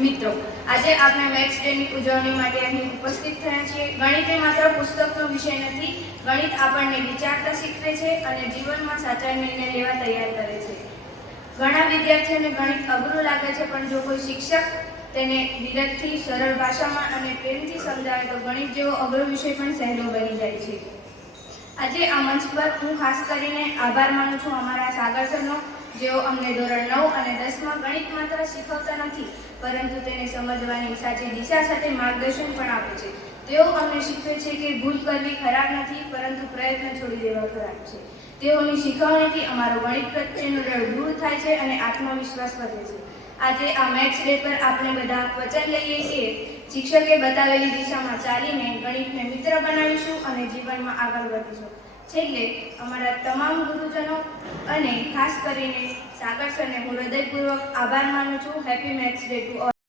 મિત્રો, આજે આપણે મેથ્સ ડેની ઉજવણી માટે અહીં ઉપસ્થિત થયા છીએ। ગણિત એ માત્ર પુસ્તકનો વિષય નથી, ગણિત આપણને વિચારતા શીખવે છે અને જીવનમાં સાચા નિર્ણય લેવા તૈયાર કરે છે। ઘણા વિદ્યાર્થીઓને ગણિત અઘરું લાગે છે, પણ જો કોઈ શિક્ષક તેને ધીરજથી, સરળ ભાષામાં અને પ્રેમથી સમજાવે તો ગણિત જેવો અઘરો વિષય પણ સહેલો બની જાય છે। આજે આ મંચ પર હું ખાસ કરીને આભાર માનું છું અમારા સાગર સરનો, જેઓ અમને ધોરણ 9 અને 10માં ગણિત માત્ર શીખવતા નથી, પરંતુ તેને સમજવાની સાચી દિશા સાથે માર્ગદર્શન પણ આપે છે। તેઓ અમને શીખવે છે કે ભૂલ કરવી ખરાબ નથી, પરંતુ પ્રયત્ન છોડી દેવા ખરાબ છે। તેઓની શીખવણીથી અમારો ગણિત પ્રત્યેનો ડર દૂર થાય છે અને આત્મવિશ્વાસ વધે છે। આજે આ મેથ્સ ડે પર આપણે બધા વચન લઈએ કે શિક્ષકે બતાવેલી દિશામાં ચાલીને ગણિતને મિત્ર બનાવીશું અને જીવનમાં આગળ વધીશું। છેલ્લે અમારા તમામ ગુરુજનો અને ખાસ કરીને સાગર સરને હું હૃદયપૂર્વક આભાર માનું છું। Happy maths day to all.